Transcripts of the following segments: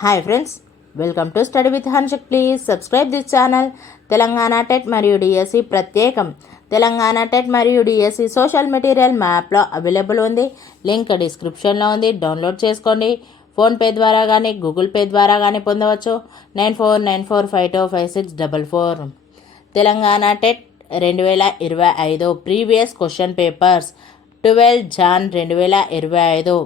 Hi friends welcome to study with హన్షక్ please subscribe this channel Telangana TET మరియు DSC ప్రత్యేకం. Telangana TET మరియు DSC social material మ్యాప్లో available ఉంది. Link డిస్క్రిప్షన్లో ఉంది. డౌన్లోడ్ చేసుకోండి. ఫోన్పే ద్వారా కానీ గూగుల్ పే ద్వారా కానీ పొందవచ్చు. Nine four nine four five two five six double four. Telangana TET రెండు వేల ఇరవై ఐదు previous question papers twelve Jan రెండు వేల ఇరవై ఐదు.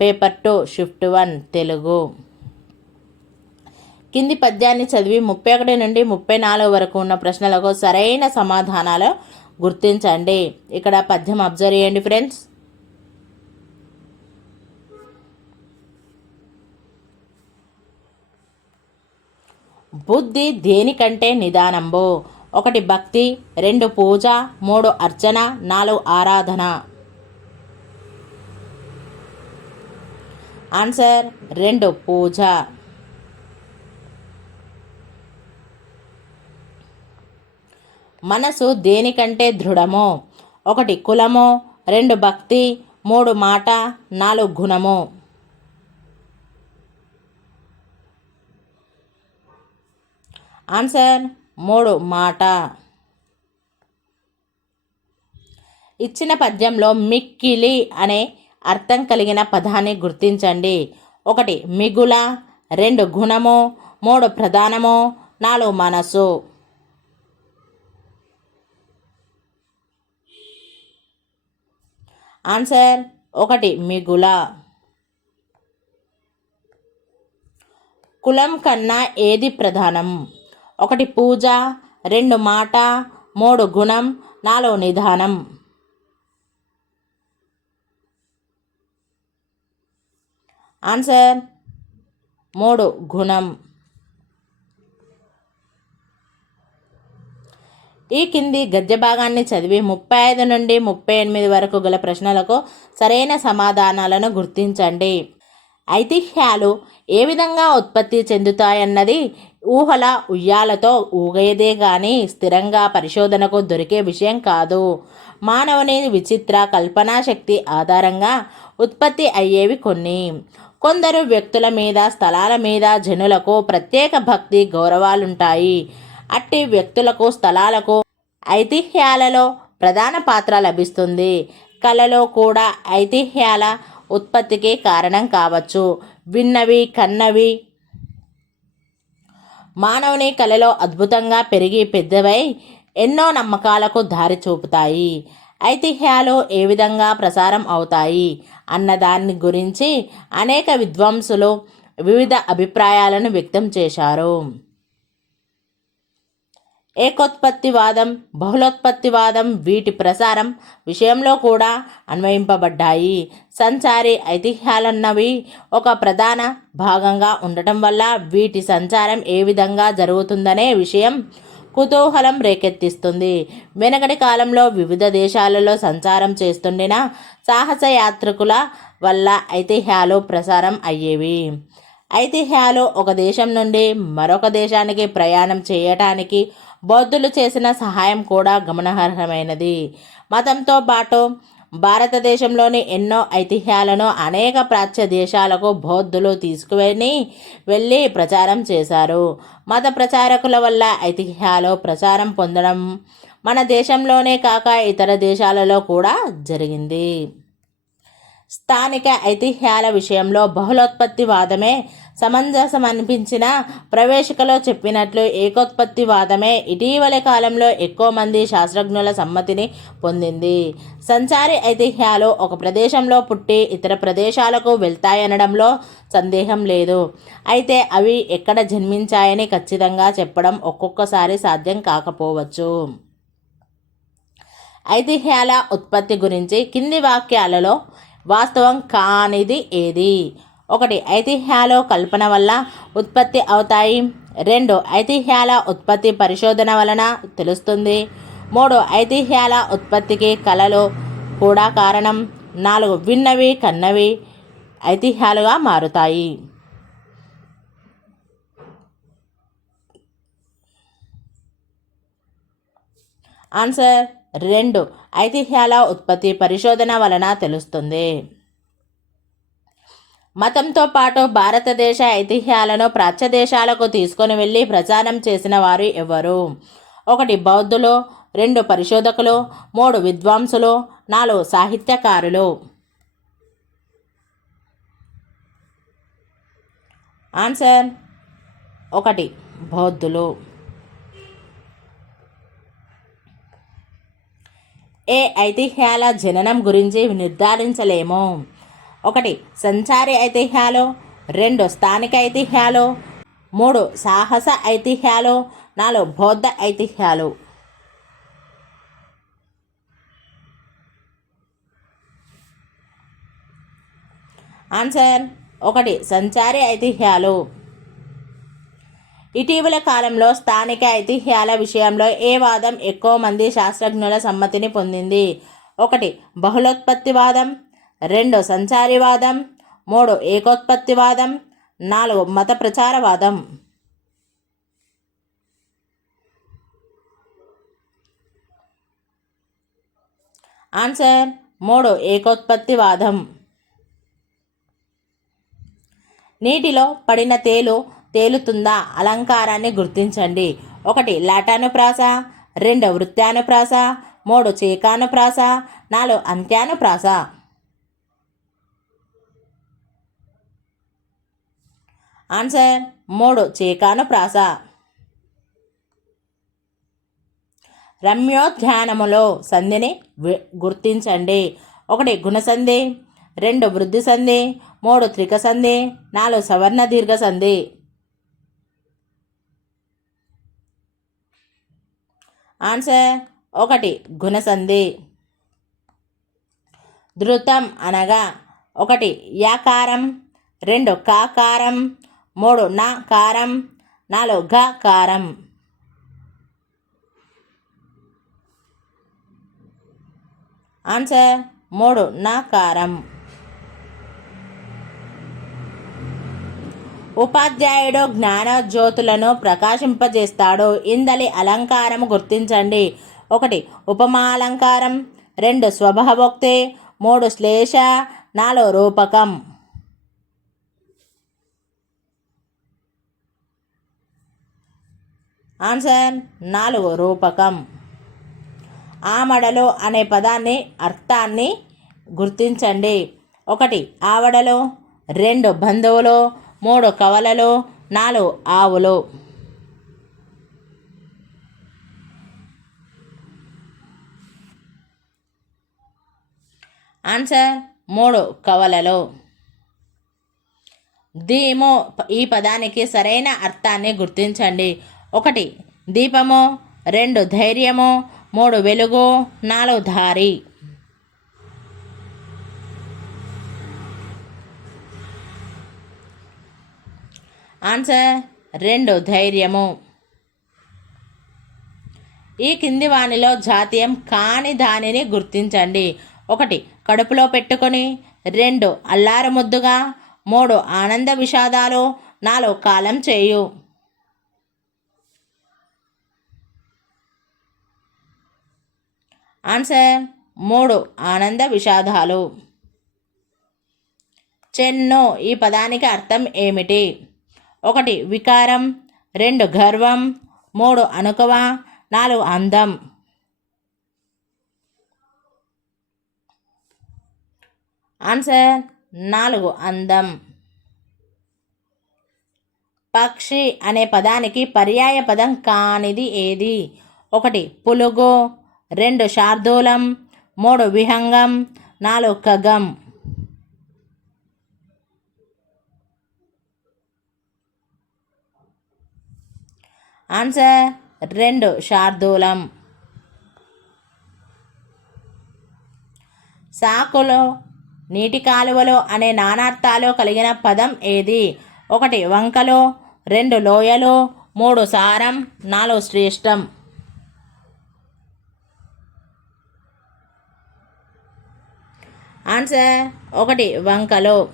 Paper two shift one Telugu కింది పద్యాన్ని చదివి ముప్పై ఒకటి నుండి ముప్పై నాలుగు వరకు ఉన్న ప్రశ్నలకు సరైన సమాధానాలు గుర్తించండి. ఇక్కడ పద్యం అబ్జర్వ్ చేయండి ఫ్రెండ్స్. బుద్ధి దేనికంటే నిదానంబు? ఒకటి భక్తి రెండు పూజ మూడు అర్చన నాలుగు ఆరాధన. ఆన్సర్ రెండు పూజ. మనసు దేనికంటే దృఢము? ఒకటి కులము రెండు భక్తి మూడు మాట నాలుగు గుణము. ఆన్సర్ మూడు మాట. ఇచ్చిన పద్యంలో మిక్కిలి అనే అర్థం కలిగిన పదాన్ని గుర్తించండి. ఒకటి మిగుల రెండు గుణము మూడు ప్రధానము నాలుగు మనసు. ఆన్సర్ ఒకటి మిగుల కులం కన్నా ఏది ప్రధానం? ఒకటి పూజ. రెండు మాట. మూడు గుణం. నాలుగు నిధానం. ఆన్సర్ మూడు గుణం. ఈ కింది గద్య భాగాన్ని చదివి ముప్పై ఐదు నుండి ముప్పై ఎనిమిది వరకు గల ప్రశ్నలకు సరైన సమాధానాలను గుర్తించండి. ఐతిహ్యాలు ఏ విధంగా ఉత్పత్తి చెందుతాయన్నది ఊహల ఉయ్యాలతో ఊగేదే కానీ స్థిరంగా పరిశోధనకు దొరికే విషయం కాదు. మానవుని విచిత్ర కల్పనా శక్తి ఆధారంగా ఉత్పత్తి అయ్యేవి కొన్ని. కొందరు వ్యక్తుల మీద స్థలాల మీద జనులకు ప్రత్యేక భక్తి గౌరవాలుంటాయి. అట్టి వ్యక్తులకు స్థలాలకు ఐతిహ్యాలలో ప్రధాన పాత్ర లభిస్తుంది. కళలో కూడా ఐతిహ్యాల ఉత్పత్తికి కారణం కావచ్చు. విన్నవి కన్నవి. మానవుని కళలో అద్భుతంగా పెరిగి పెద్దవై ఎన్నో నమ్మకాలకు దారి చూపుతాయి. ఐతిహ్యాలు ఏ విధంగా ప్రసారం అవుతాయి అన్నదాన్ని గురించి అనేక విద్వాంసులు వివిధ అభిప్రాయాలను వ్యక్తం చేశారు. ఏకోత్పత్తివాదం బహుళోత్పత్తివాదం వీటి ప్రసారం విషయంలో కూడా అన్వయింపబడ్డాయి. సంచారి ఐతిహ్యాలన్నవి ఒక ప్రధాన భాగంగా ఉండటం వల్ల వీటి సంచారం ఏ విధంగా జరుగుతుందనే విషయం కుతూహలం రేకెత్తిస్తుంది. వెనకటి కాలంలో వివిధ దేశాలలో సంచారం చేస్తుండిన సాహస యాత్రికుల వల్ల ఐతిహ్యాలు ప్రసారం అయ్యేవి. ఐతిహ్యాలు ఒక దేశం నుండి మరొక దేశానికి ప్రయాణం చేయటానికి బౌద్ధులు చేసిన సహాయం కూడా గమనార్హమైనది. మతంతో పాటు భారతదేశంలోని ఎన్నో ఐతిహ్యాలను అనేక ప్రాచ్య దేశాలకు బౌద్ధులు తీసుకువెళ్ళి వెళ్ళి ప్రచారం చేశారు. మత ప్రచారకుల వల్ల ఐతిహ్యాలు ప్రచారం పొందడం మన దేశంలోనే కాక ఇతర దేశాలలో కూడా జరిగింది. స్థానిక ఐతిహ్యాల విషయంలో బహుళోత్పత్తివాదమే సమంజసం అనిపించిన ప్రవేశికలో చెప్పినట్లు ఏకోత్పత్తివాదమే ఇటీవలి కాలంలో ఎక్కువ మంది శాస్త్రజ్ఞుల సమ్మతిని పొందింది. సంచారి ఐతిహ్యాలు ఒక ప్రదేశంలో పుట్టి ఇతర ప్రదేశాలకు వెళ్తాయనడంలో సందేహం లేదు. అయితే అవి ఎక్కడ జన్మించాయని ఖచ్చితంగా చెప్పడం ఒక్కొక్కసారి సాధ్యం కాకపోవచ్చు. ఐతిహ్యాల ఉత్పత్తి గురించి కింది వాక్యాలలో వాస్తవం కానిది ఏది? ఒకటి ఐతిహ్యాలు కల్పన వల్ల ఉత్పత్తి అవుతాయి. రెండు ఐతిహ్యాల ఉత్పత్తి పరిశోధన వలన తెలుస్తుంది. మూడు ఐతిహ్యాల ఉత్పత్తికి కళలు కూడా కారణం. నాలుగు విన్నవి కన్నవి ఐతిహ్యాలుగా మారుతాయి. ఆన్సర్ రెండు ఐతిహ్యాల ఉత్పత్తి పరిశోధన వలన తెలుస్తుంది. మతంతో పాటు భారతదేశ ఐతిహ్యాలను ప్రాచ్య దేశాలకు తీసుకొని వెళ్ళి ప్రచారం చేసిన వారు ఎవరు? ఒకటి బౌద్ధులు రెండు పరిశోధకులు మూడు విద్వాంసులు నాలుగు సాహిత్యకారులు. ఆన్సర్ ఒకటి బౌద్ధులు. ఏ ఐతిహ్యాల జననం గురించి నిర్ధారించలేము. ఒకటి సంచారి ఐతిహ్యాలు రెండు స్థానిక ఐతిహ్యాలు మూడు సాహస ఐతిహ్యాలు నాలుగు బౌద్ధ ఐతిహ్యాలు ఆన్సర్ ఒకటి సంచారి ఐతిహ్యాలు ఇటీవల కాలంలో స్థానిక ఐతిహ్యాల విషయంలో ఏ వాదం ఎక్కువ మంది శాస్త్రజ్ఞుల సమ్మతిని పొందింది? ఒకటి బహుళోత్పత్తివాదం రెండు సంచారివాదం మూడు ఏకోత్పత్తివాదం నాలుగు మత ప్రచారవాదం ఆన్సర్ మూడు ఏకోత్పత్తివాదం. నీటిలో పడిన తేలు తేలుతుందా? అలంకారాన్ని గుర్తించండి. ఒకటి లాటానుప్రాస రెండు వృత్తానుప్రాస మూడు చీకానుప్రాస నాలుగు అంత్యానుప్రాస. ఆన్సర్ మూడు చీకానుప్రాస రమ్యోధ్యానములో సంధిని గుర్తించండి. ఒకటి గుణసంధి రెండు వృద్ధి సంధి మూడు త్రిక సంధి నాలుగు సవర్ణ దీర్ఘ సంధి. ఆన్సర్ ఒకటి గుణసంధి ధృతం అనగా ఒకటి యాకారం రెండు కాకారం మూడు. నా కారం. నాలుగు. కారం. ఆన్సర్ మూడు. నా కారం. ఉపాధ్యాయుడు జ్ఞానజ్యోతులను ప్రకాశింపజేస్తాడు. ఇందలి అలంకారము గుర్తించండి. ఒకటి ఉపమాలంకారం. రెండు స్వభావోక్తి. మూడు శ్లేష. నాలుగు రూపకం. ఆన్సర్ నాలుగు రూపకం. ఆమడలు అనే పదాన్ని అర్థాన్ని గుర్తించండి. ఒకటి ఆవడలు రెండు బంధువులు. మూడు కవలలు. నాలుగు ఆవులు. ఆన్సర్ మూడు కవలలు. దీము ఈ పదానికి సరైన అర్థాన్ని గుర్తించండి. ఒకటి దీపము. రెండు ధైర్యము. మూడు వెలుగు. నాలుగు దారి. ఆన్సర్ రెండు ధైర్యము. ఈ కింది వాణిలో జాతీయం కాని దానిని గుర్తించండి. ఒకటి కడుపులో పెట్టుకొని. రెండు అల్లారు ముద్దుగా. మూడు ఆనంద విషాదాలు. నాలుగు కాలం చేయు. ఆన్సర్ మూడు ఆనంద విషాదాలు. చెన్నో ఈ పదానికి అర్థం ఏమిటి? ఒకటి వికారం రెండు గర్వం మూడు అనుకవ నాలుగు అందం. ఆన్సర్ నాలుగు అందం. పక్షి అనే పదానికి పర్యాయ పదం కానిది ఏది? ఒకటి పులుగు రెండు శార్దూలం మూడు విహంగం నాలుగు ఖగం. ఆన్సర్ రెండు శార్దూలం. సాకులో నీటి కాలువలో అనే నానార్థాలు కలిగిన పదం ఏది? ఒకటి వంకలు రెండు లోయలు మూడు సారం నాలుగు శ్రేష్టం. ఆన్సర్ ఒకటి వంకలు.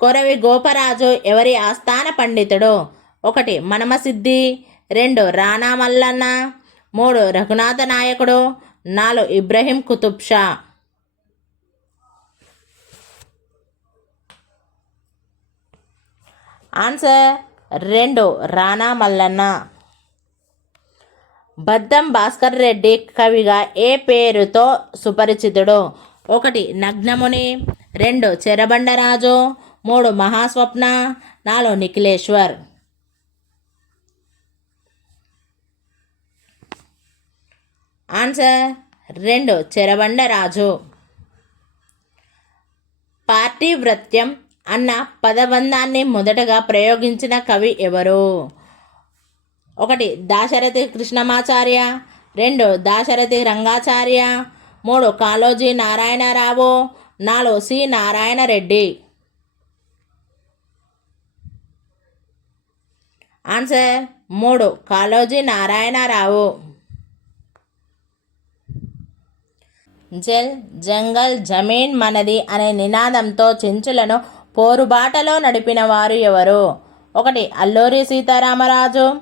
కొరవి గోపరాజు ఎవరి ఆస్థాన పండితుడు? ఒకటి మనమసిద్ధి. రెండు రాణా మల్లన్న. మూడు రఘునాథ నాయకుడు. నాలుగు ఇబ్రహీం కుతుబ్ షా ఆన్సర్ రెండు రాణా మల్లన్న. బద్దం భాస్కర్ రెడ్డి కవిగా ఏ పేరుతో సుపరిచితుడు? ఒకటి నగ్నముని రెండు చెరబండరాజు మూడు మహాస్వప్న నాలుగు నిఖిలేశ్వర్. ఆన్సర్ రెండు చెరబండరాజు. పార్టీ వృత్యం అన్న పదబంధాన్ని మొదటగా ప్రయోగించిన కవి ఎవరు? ఒకటి దాశరథి కృష్ణమాచార్య రెండు దాశరథి రంగాచార్య మూడు. కాళోజీ నారాయణరావు. నాలుగు. సి. నారాయణ రెడ్డి ఆన్సర్ మూడు. కాళోజీ నారాయణరావు. జల్ జంగల్ జమీన్ మనది అనే నినాదంతో చెంచులను పోరుబాటలో నడిపిన వారు ఎవరు? ఒకటి. అల్లూరి సీతారామరాజు.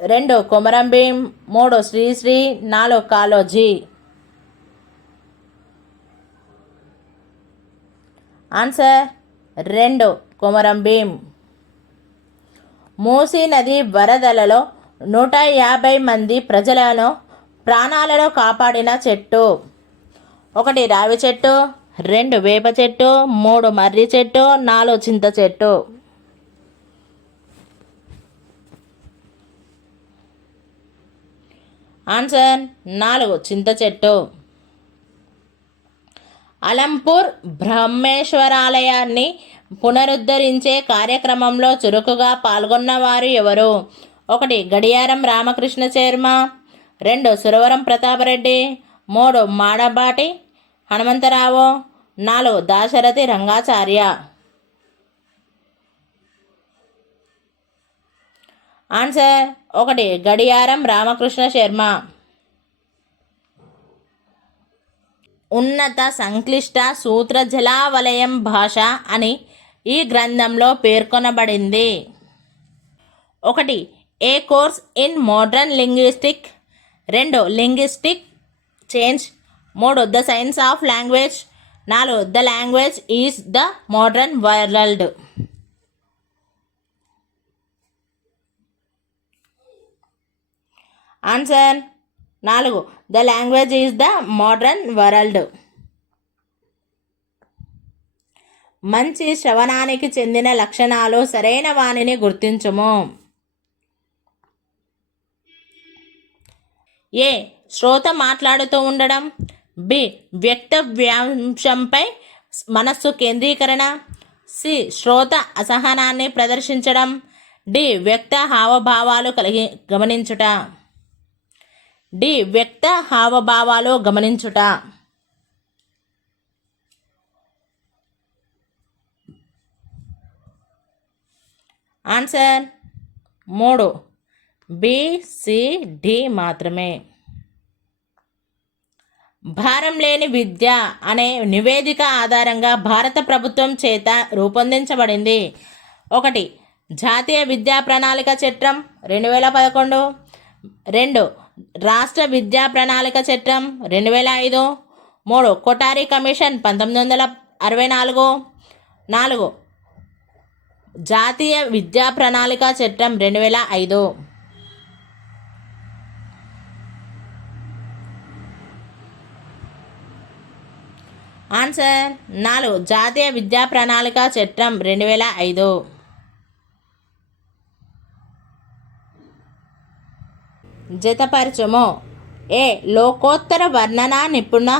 రెండు. కొమరం భీం మూడు. శ్రీశ్రీ. నాలుగు. కాలోజీ ఆన్సర్ రెండు కొమరం భీం మూసీ నది వరదలలో నూట యాభై మంది ప్రజలను ప్రాణాలను కాపాడిన చెట్టు. ఒకటి రావి చెట్టు రెండు వేప చెట్టు మూడు మర్రి చెట్టు నాలుగు చింత చెట్టు. ఆన్సర్ నాలుగు చింత చెట్టు. అలంపూర్ బ్రహ్మేశ్వరాలయాన్ని పునరుద్ధరించే కార్యక్రమంలో చురుకుగా పాల్గొన్నవారు ఎవరు? ఒకటి గడియారం రామకృష్ణ శర్మ. రెండు సురవరం ప్రతాపరెడ్డి. మూడు మాడబాటి హనుమంతరావు. నాలుగు దాశరథి రంగాచార్య. ఆన్సర్ ఒకటి గడియారం రామకృష్ణ శర్మ. ఉన్నత సంక్లిష్ట సూత్ర జలావలయం భాష అని ఈ గ్రంథంలో పేర్కొనబడింది. ఒకటి a course in modern linguistic? రెండు లింగ్విస్టిక్ చేంజ్? మూడు ద సైన్స్ ఆఫ్ లాంగ్వేజ్? నాలుగు the language is the modern world. Answer నాలుగు. The language is the modern world. మంచి శ్రవణానికి చెందిన లక్షణాలు సరైన వాణిని గుర్తించుము. ఏ. శ్రోత మాట్లాడుతూ ఉండడం. బి. వ్యక్తవ్యాంశంపై మనస్సు కేంద్రీకరణ. సి. శ్రోత అసహనాన్ని ప్రదర్శించడం. డి. వ్యక్త హావభావాలు కలిగి గమనించుట. డి వ్యక్త హావభావాలు గమనించుట. ఆన్సర్ మూడు. బిసిడి మాత్రమే. భారం లేని విద్య అనే నివేదిక ఆధారంగా భారత ప్రభుత్వం చేత రూపొందించబడింది. ఒకటి జాతీయ విద్యా ప్రణాళిక చట్టం రెండు వేల పదకొండు. రెండు రాష్ట్ర విద్యా ప్రణాళిక చట్టం రెండు వేల ఐదు. మూడు. కొటారి కమిషన్ పంతొమ్మిది వందల అరవై నాలుగు. నాలుగు. జాతీయ విద్యా ప్రణాళిక చట్టం రెండు వేల ఐదు. ఆన్సర్. నాలుగు. జాతీయ విద్యా ప్రణాళిక చట్టం రెండు వేల ఐదు. జతపరచము. ఏ లోకోత్తర వర్ణన నిపుణ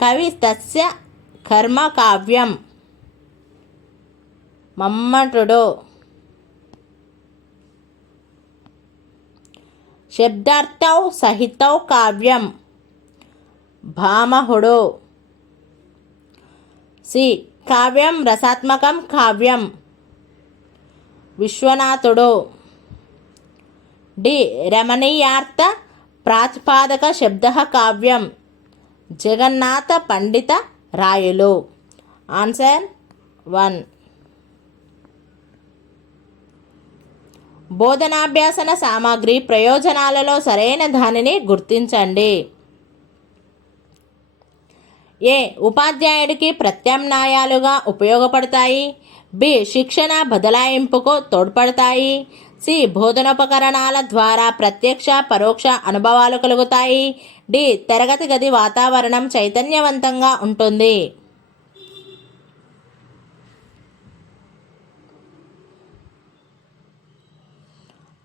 కవి తస్య కర్మ కావ్యం. మమ్మటుడు. శబ్దార్థౌ సహితౌ కావ్యం. భామహుడు. సి. కావ్యం రసాత్మకం కావ్యం. విశ్వనాథుడు. డి. రమణీయార్థ ప్రాతిపాదక శబ్ద కావ్యం. జగన్నాథ పండిత రాయులు. Answer one. బోధనాభ్యాసన సామాగ్రి ప్రయోజనాలలో సరైన దానిని గుర్తించండి. ఏ. ఉపాధ్యాయుడికి ప్రత్యామ్నాయాలుగా ఉపయోగపడతాయి. బి. శిక్షణ బదలాయింపుకు తోడ్పడతాయి. సి బోధనోపకరణాల ద్వారా ప్రత్యక్ష పరోక్ష అనుభవాలు కలుగుతాయి. డి తరగతి గది వాతావరణం చైతన్యవంతంగా ఉంటుంది.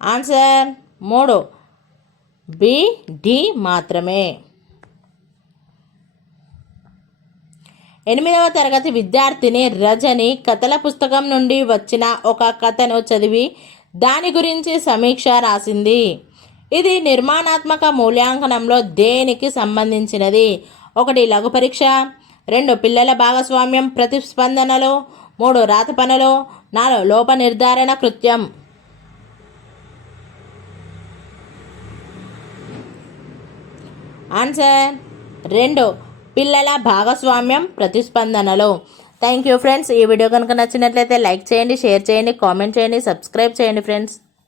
ఆన్సర్ మూడు. బి డి మాత్రమే. ఎనిమిదవ తరగతి విద్యార్థిని రజని కథల పుస్తకం నుండి వచ్చిన ఒక కథను చదివి దాని గురించి సమీక్ష రాసింది. ఇది నిర్మాణాత్మక మూల్యాంకనంలో దేనికి సంబంధించినది? ఒకటి లఘు పరీక్ష. రెండు పిల్లల భాగస్వామ్యం ప్రతిస్పందనలు. మూడు రాత పనులు. నాలుగు లోప నిర్ధారణ కృత్యం. ఆన్సర్ రెండు పిల్లల భాగస్వామ్యం ప్రతిస్పందనలు. థ్యాంక్ యూ ఫ్రెండ్స్ ఈ వీడియో కనుక నచ్చినట్లయితే లైక్ చేయండి షేర్ చేయండి కామెంట్ చేయండి సబ్స్క్రైబ్ చేయండి ఫ్రెండ్స్